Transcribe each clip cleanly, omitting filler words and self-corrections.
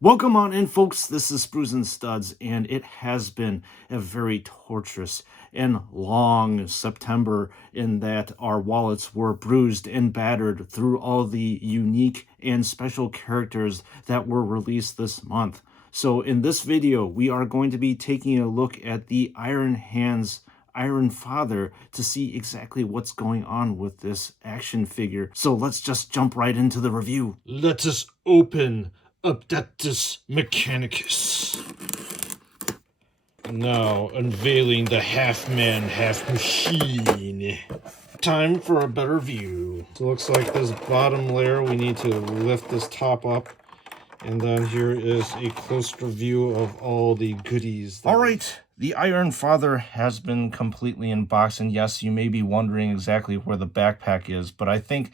Welcome on in, folks. This is Sprues and Studs, and it has been a very torturous and long September in that our wallets were bruised and battered through all the unique and special characters that were released this month. So in this video, we are going to be taking a look at the Iron Hands Iron Father to see exactly what's going on with this action figure. So let's just jump right into the review. Let us open Astartes Mechanicus. Now unveiling the half-man, half-machine. Time for a better view. So it looks like this bottom layer, we need to lift this top up. And then here is a closer view of all the goodies. All right, the Iron Father has been completely unboxed, and yes, you may be wondering exactly where the backpack is, but I think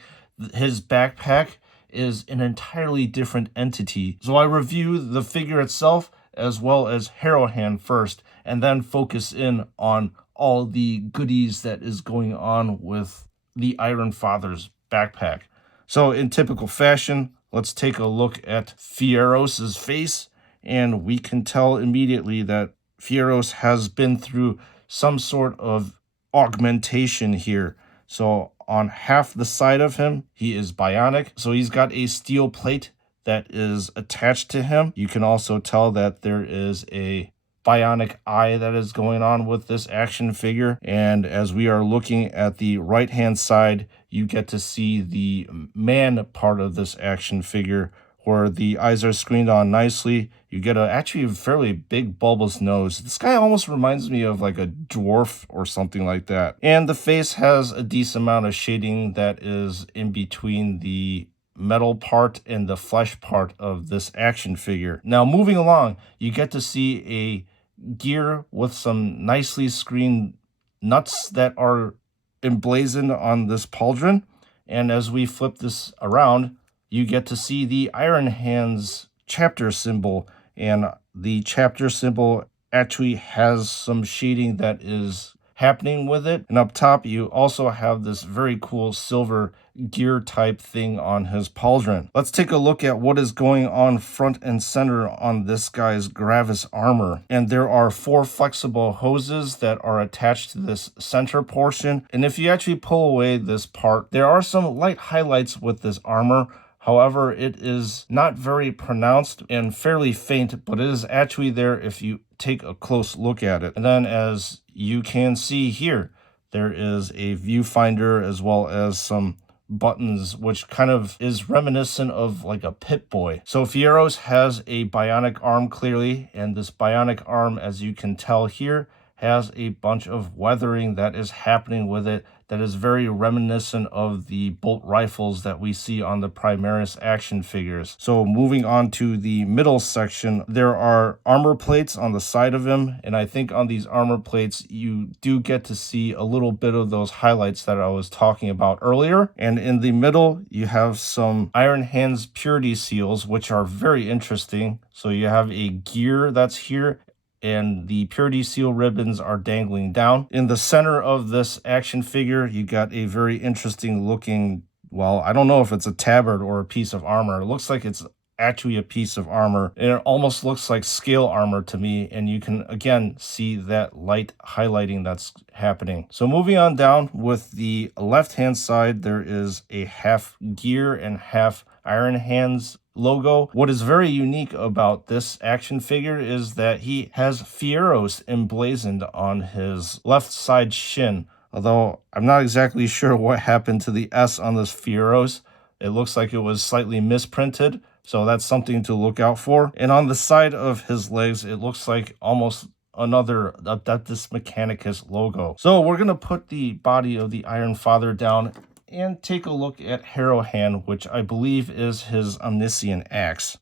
his backpack is an entirely different entity. So I review the figure itself as well as Hero Hand first, and then focus in on all the goodies that is going on with the Iron Father's backpack. So in typical fashion, let's take a look at Feirros' face, and we can tell immediately that Feirros has been through some sort of augmentation here. So on half the side of him, he is bionic. So he's got a steel plate that is attached to him. You can also tell that there is a bionic eye that is going on with this action figure. And as we are looking at the right hand side, you get to see the man part of this action figure where the eyes are screened on nicely. You get actually a fairly big bulbous nose. This guy almost reminds me of like a dwarf or something like that. And the face has a decent amount of shading that is in between the metal part and the flesh part of this action figure. Now moving along, you get to see a gear with some nicely screened nuts that are emblazoned on this pauldron. And as we flip this around, you get to see the Iron Hands chapter symbol, and the chapter symbol actually has some shading that is happening with it. And up top, you also have this very cool silver gear type thing on his pauldron. Let's take a look at what is going on front and center on this guy's Gravis armor. And there are 4 flexible hoses that are attached to this center portion. And if you actually pull away this part, there are some light highlights with this armor. However, it is not very pronounced and fairly faint, but it is actually there if you take a close look at it. And then as you can see here, there is a viewfinder as well as some buttons, which kind of is reminiscent of like a Pip-Boy. So Feirros has a bionic arm clearly, and this bionic arm, as you can tell here, has a bunch of weathering that is happening with it that is very reminiscent of the bolt rifles that we see on the Primaris action figures. So moving on to the middle section, there are armor plates on the side of him, and I think on these armor plates you do get to see a little bit of those highlights that I was talking about earlier. And in the middle you have some Iron Hands purity seals, which are very interesting. So you have a gear that's here, and the purity seal ribbons are dangling down. In the center of this action figure, you got a very interesting looking, well, I don't know if it's a tabard or a piece of armor. It looks like it's actually a piece of armor, and it almost looks like scale armor to me, and you can again see that light highlighting that's happening. So moving on down, with the left hand side, there is a half gear and half Iron Hands logo. What is very unique about this action figure is that he has Feirros emblazoned on his left side shin, although I'm not exactly sure what happened to the S on this Feirros. It looks like it was slightly misprinted, so that's something to look out for. And on the side of his legs, it looks like almost another Astartes Mechanicus logo. So we're going to put the body of the Iron Father down and take a look at Hero Hand, which I believe is his anissian axe.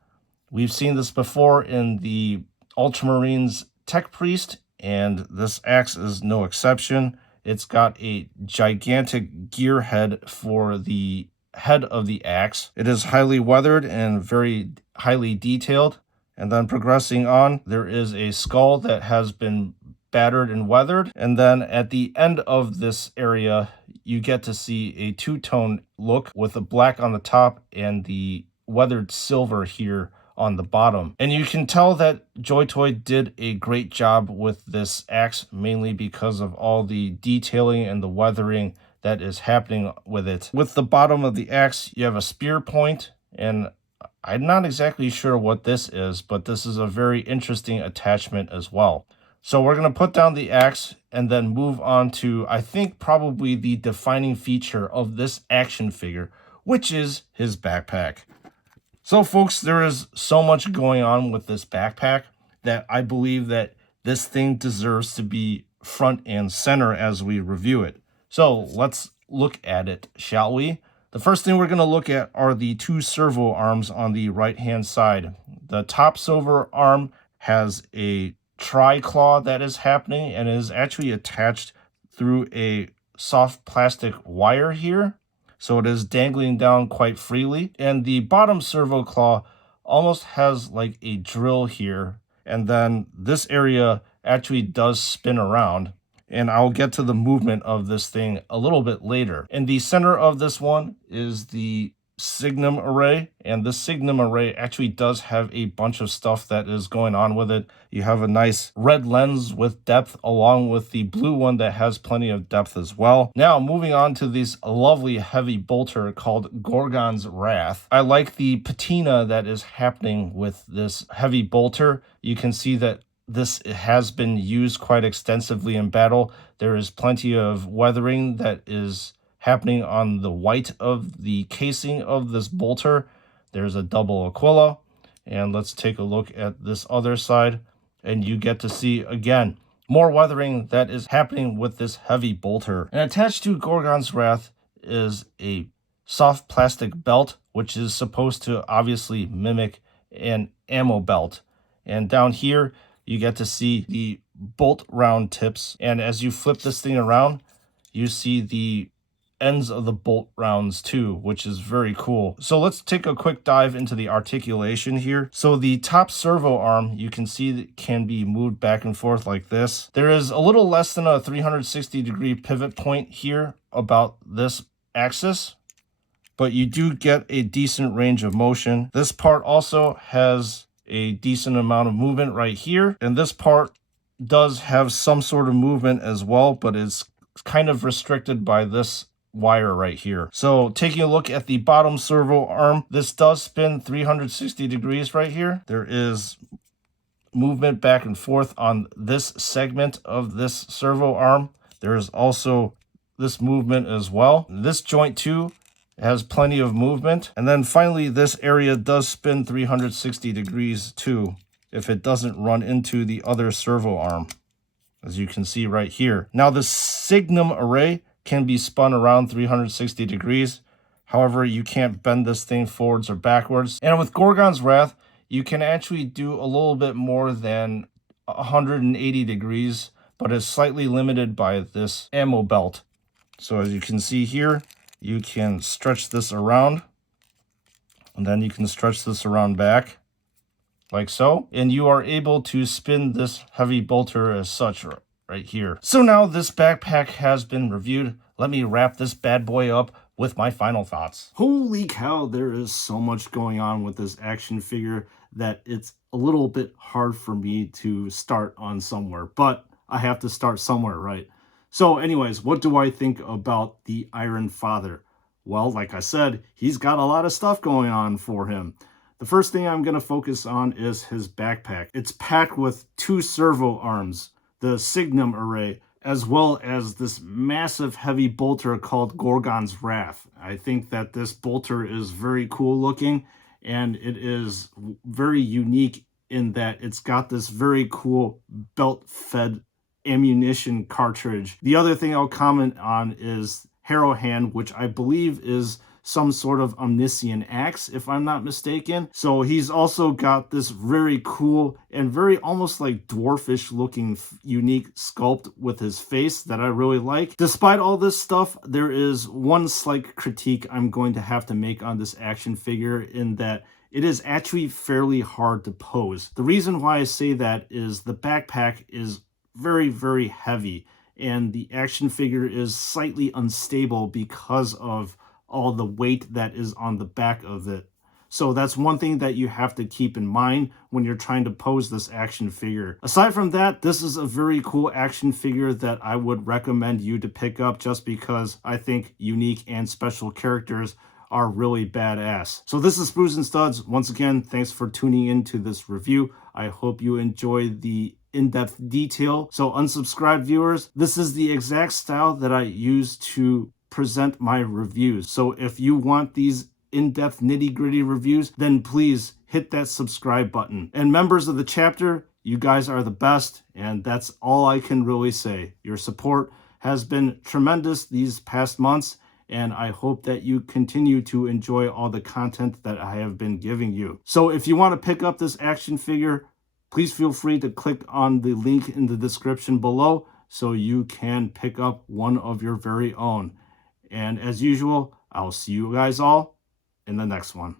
We've seen this before in the Ultramarines Tech Priest, and this axe is no exception. It's got a gigantic gear head for the head of the axe. It is highly weathered and very highly detailed. And then progressing on, there is a skull that has been battered and weathered. And then at the end of this area, you get to see a two-tone look with the black on the top and the weathered silver here on the bottom. And you can tell that JoyToy did a great job with this axe, mainly because of all the detailing and the weathering that is happening with it. With the bottom of the axe, you have a spear point, and I'm not exactly sure what this is, but this is a very interesting attachment as well. So we're going to put down the axe and then move on to, I think, probably the defining feature of this action figure, which is his backpack. So folks, there is so much going on with this backpack that I believe that this thing deserves to be front and center as we review it. So let's look at it, shall we? The first thing we're going to look at are the two servo arms on the right hand side. The top servo arm has a tri-claw that is happening and is actually attached through a soft plastic wire here. So it is dangling down quite freely. And the bottom servo claw almost has like a drill here. And then this area actually does spin around. And I'll get to the movement of this thing a little bit later. In the center of this one is the signum array, and this signum array actually does have a bunch of stuff that is going on with it. You have a nice red lens with depth along with the blue one that has plenty of depth as well. Now moving on to this lovely heavy bolter called Gorgon's Wrath. I like the patina that is happening with this heavy bolter. You can see that this has been used quite extensively in battle. There is plenty of weathering that is happening on the white of the casing of this bolter. There's a double Aquila. And let's take a look at this other side. And you get to see, again, more weathering that is happening with this heavy bolter. And attached to Gorgon's Wrath is a soft plastic belt, which is supposed to obviously mimic an ammo belt. And down here, you get to see the bolt round tips. And as you flip this thing around, you see the ends of the bolt rounds too, which is very cool. So let's take a quick dive into the articulation here. So the top servo arm, you can see that can be moved back and forth like this. There is a little less than a 360-degree pivot point here about this axis, but you do get a decent range of motion. This part also has a decent amount of movement right here, and this part does have some sort of movement as well, but it's kind of restricted by this wire right here. So taking a look at the bottom servo arm, this does spin 360 degrees right here. There is movement back and forth on this segment of this servo arm. There is also this movement as well. This joint too has plenty of movement. And then finally, this area does spin 360 degrees too, if it doesn't run into the other servo arm, as you can see right here. Now the signum array can be spun around 360 degrees. However, you can't bend this thing forwards or backwards. And with Gorgon's Wrath, you can actually do a little bit more than 180 degrees, but it's slightly limited by this ammo belt. So as you can see here, you can stretch this around, and then you can stretch this around back, like so. And you are able to spin this heavy bolter as such right here. So now this backpack has been reviewed. Let me wrap this bad boy up with my final thoughts. Holy cow, there is so much going on with this action figure that it's a little bit hard for me to start on somewhere, but I have to start somewhere, right? So anyways, what do I think about the Iron Father? Well, like I said, he's got a lot of stuff going on for him. The first thing I'm going to focus on is his backpack. It's packed with two servo arms, the signum array, as well as this massive heavy bolter called Gorgon's Wrath. I think that this bolter is very cool looking, and it is very unique in that it's got this very cool belt-fed ammunition cartridge. The other thing I'll comment on is Harrow Hand, which I believe is some sort of anissian axe, if I'm not mistaken. So he's also got this very cool and very almost like dwarfish looking unique sculpt with his face that I really like. Despite all this stuff, there is one slight critique I'm going to have to make on this action figure, in that it is actually fairly hard to pose. The reason why I say that is the backpack is very, very heavy, and the action figure is slightly unstable because of all the weight that is on the back of it. So that's one thing that you have to keep in mind when you're trying to pose this action figure. Aside from that, this is a very cool action figure that I would recommend you to pick up just because I think unique and special characters are really badass. So this is Sprues and Studs. Once again, thanks for tuning into this review. I hope you enjoyed the in-depth detail. So unsubscribed viewers, this is the exact style that I use to present my reviews. So if you want these in-depth nitty-gritty reviews, then please hit that subscribe button. And members of the chapter, you guys are the best, and that's all I can really say. Your support has been tremendous these past months, and I hope that you continue to enjoy all the content that I have been giving you. So if you want to pick up this action figure, please feel free to click on the link in the description below so you can pick up one of your very own. And as usual, I'll see you guys all in the next one.